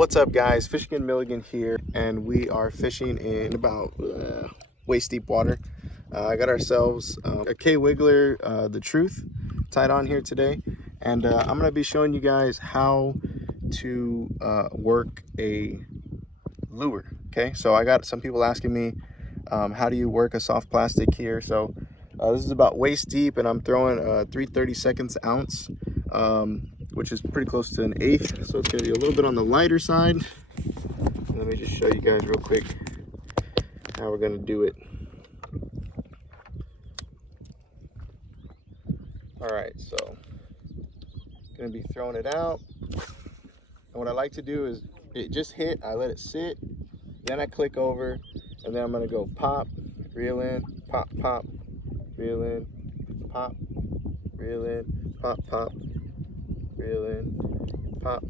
What's up, guys? Fishing Milligan here, and we are fishing in about waist deep water. I got ourselves a K-Wiggler, the Truth, tied on here today, and I'm going to be showing you guys how to work a lure. Okay, so I got some people asking me, how do you work a soft plastic here? So this is about waist deep, and I'm throwing 3/32 ounce. Which is pretty close to 1/8, so it's going to be a little bit on the lighter side. Let me just show you guys real quick how we're going to do it. Alright, so going to be throwing it out, and what I like to do is it just hit, I let it sit, then I click over, and then I'm going to go pop, reel in, pop, pop, reel in, pop, reel in, pop, pop, reel in, pop,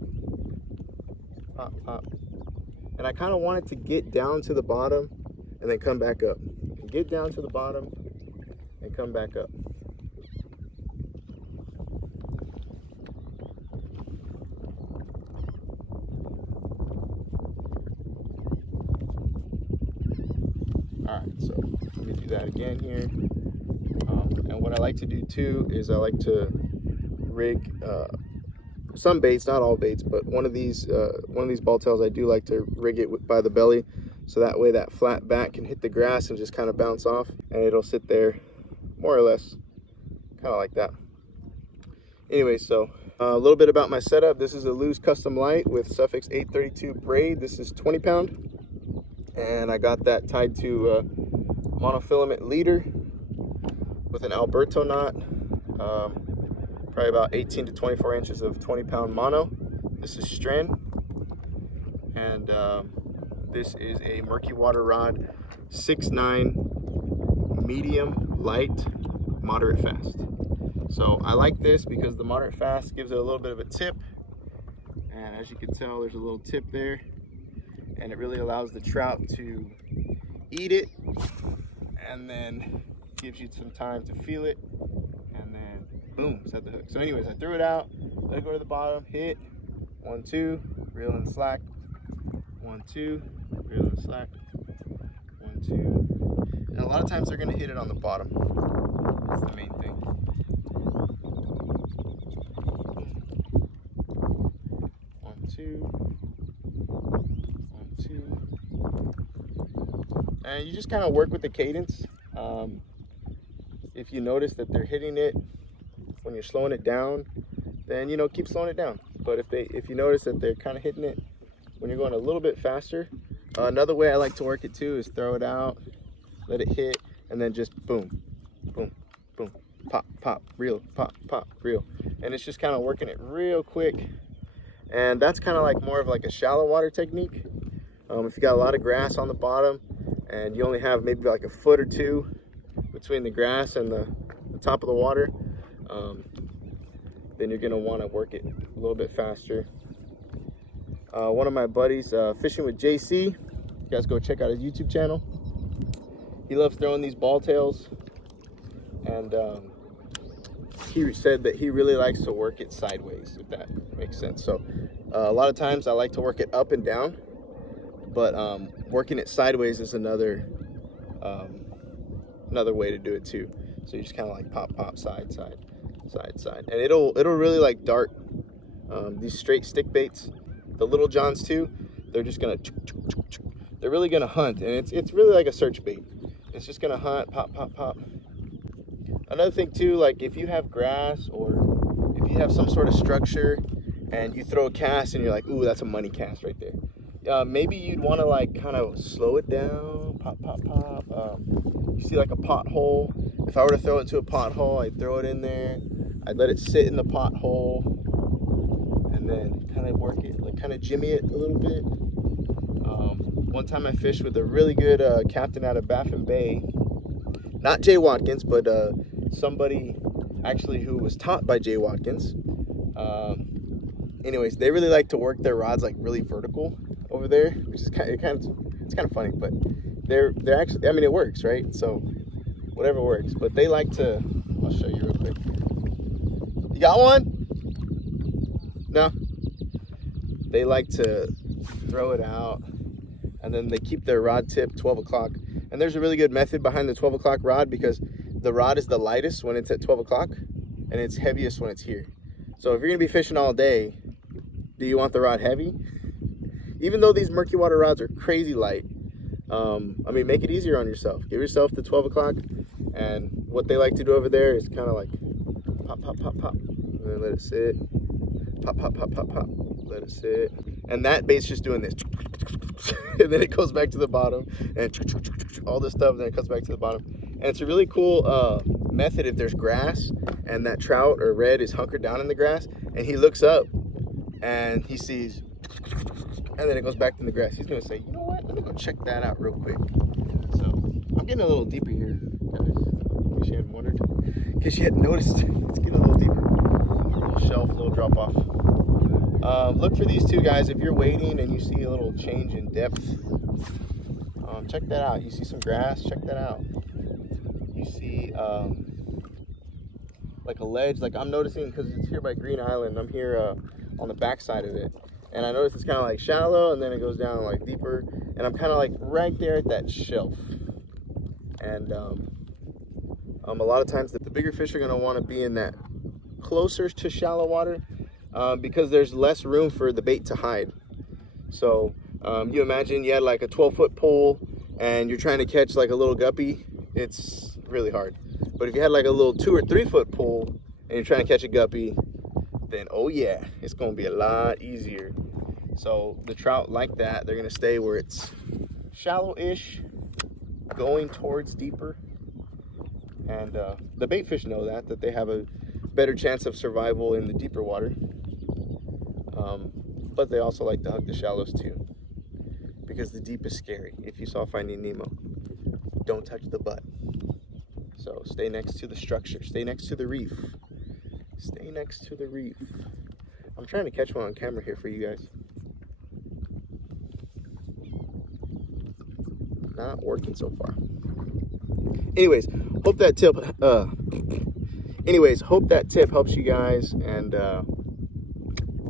pop, pop. And I kind of want it to get down to the bottom and then come back up. Get down to the bottom and come back up. All right, so let me do that again here. And what I like to do too is I like to rig some baits, not all baits, but one of these ball tails, I do like to rig it by the belly, so that way that flat back can hit the grass and just kind of bounce off, and it'll sit there more or less kind of like that. Anyway, so a little bit about my setup. This is a Lew's Custom Light with Suffix 832 braid. This is 20 pound, and I got that tied to a monofilament leader with an Alberto knot. Probably about 18 to 24 inches of 20 pound mono. This is Stren, and this is a murky water rod, 6'9", medium, light, moderate fast. So I like this because the moderate fast gives it a little bit of a tip, and as you can tell, there's a little tip there, and it really allows the trout to eat it, and then gives you some time to feel it, and then boom, set the hook. So anyways, I threw it out, let it go to the bottom, hit, 1, 2, reel in slack, 1, 2, reel in slack, 1, 2. And a lot of times they're gonna hit it on the bottom. That's the main thing. 1, 2, 1, 2. And you just kind of work with the cadence. If you notice that they're hitting it when you're slowing it down, then keep slowing it down. But if you notice that they're kind of hitting it when you're going a little bit faster, another way I like to work it too is throw it out, let it hit, and then just boom, boom, boom, pop, pop, reel, pop, pop, reel, and it's just kind of working it real quick. And that's kind of like more of like a shallow water technique. If you got a lot of grass on the bottom and you only have maybe like a foot or two between the grass and the top of the water, then you're gonna want to work it a little bit faster. One of my buddies, Fishing with JC, you guys go check out his YouTube channel. He loves throwing these ball tails, and he said that he really likes to work it sideways, if that makes sense. So a lot of times I like to work it up and down, but working it sideways is another way to do it too. So you just kind of like pop, pop, side, side, side, side, and it'll really like dart. These straight stick baits, the Little Johns too, they're just gonna, they're really gonna hunt, and it's really like a search bait. It's just gonna hunt, pop, pop, pop. Another thing too, like if you have grass or if you have some sort of structure and you throw a cast and you're like, ooh, that's a money cast right there. Maybe you'd want to like kind of slow it down, pop, pop, pop. You see like a pothole. If I were to throw it into a pothole, I'd throw it in there. I'd let it sit in the pothole, and then kind of work it, like kind of jimmy it a little bit. One time I fished with a really good captain out of Baffin Bay, not Jay Watkins, but somebody actually who was taught by Jay Watkins. Anyways, they really like to work their rods like really vertical over there, which is it's kind of funny, but they're actually, I mean, it works, right? So whatever works, but they like to, I'll show you real quick. You got one? No? They like to throw it out, and then they keep their rod tip 12 o'clock. And there's a really good method behind the 12 o'clock rod, because the rod is the lightest when it's at 12 o'clock and it's heaviest when it's here. So if you're gonna be fishing all day, do you want the rod heavy? Even though these murky water rods are crazy light, I mean, make it easier on yourself. Give yourself the 12 o'clock, and what they like to do over there is kind of like pop, pop, pop, pop, and then let it sit. Pop, pop, pop, pop, pop, let it sit. And that bait's just doing this. And then it goes back to the bottom, and all this stuff, and then it comes back to the bottom. And it's a really cool method if there's grass and that trout or red is hunkered down in the grass, and he looks up and he sees, and then it goes back in the grass. He's gonna say, you know what, let me go check that out real quick. So I'm getting a little deeper here, guys, in case you hadn't wondered, in case you hadn't noticed. It's getting a little deeper. Little shelf, little drop off. Look for these two, guys. If you're waiting and you see a little change in depth, check that out. You see some grass, check that out. You see like a ledge, like I'm noticing, because it's here by Green Island. I'm here on the back side of it, and I notice it's kind of like shallow, and then it goes down like deeper, and I'm kind of like right there at that shelf. And a lot of times the bigger fish are going to want to be in that closer to shallow water, because there's less room for the bait to hide. So you imagine you had like a 12-foot pole and you're trying to catch like a little guppy, it's really hard. But if you had like a little 2 or 3 foot pole and you're trying to catch a guppy, then oh yeah, it's gonna be a lot easier. So the trout like that, they're gonna stay where it's shallow-ish, going towards deeper. And the bait fish know that they have a better chance of survival in the deeper water. But they also like to hug the shallows too, because the deep is scary. If you saw Finding Nemo, don't touch the butt. So stay next to the structure, stay next to the reef, stay next to the reef. I'm trying to catch one on camera here for you guys. Not working so far. Anyways, hope that tip helps you guys, and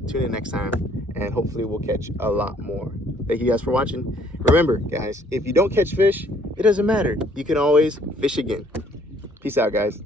tune in next time, and hopefully we'll catch a lot more. Thank you guys for watching. Remember, guys, if you don't catch fish, it doesn't matter. You can always fish again. Peace out, guys.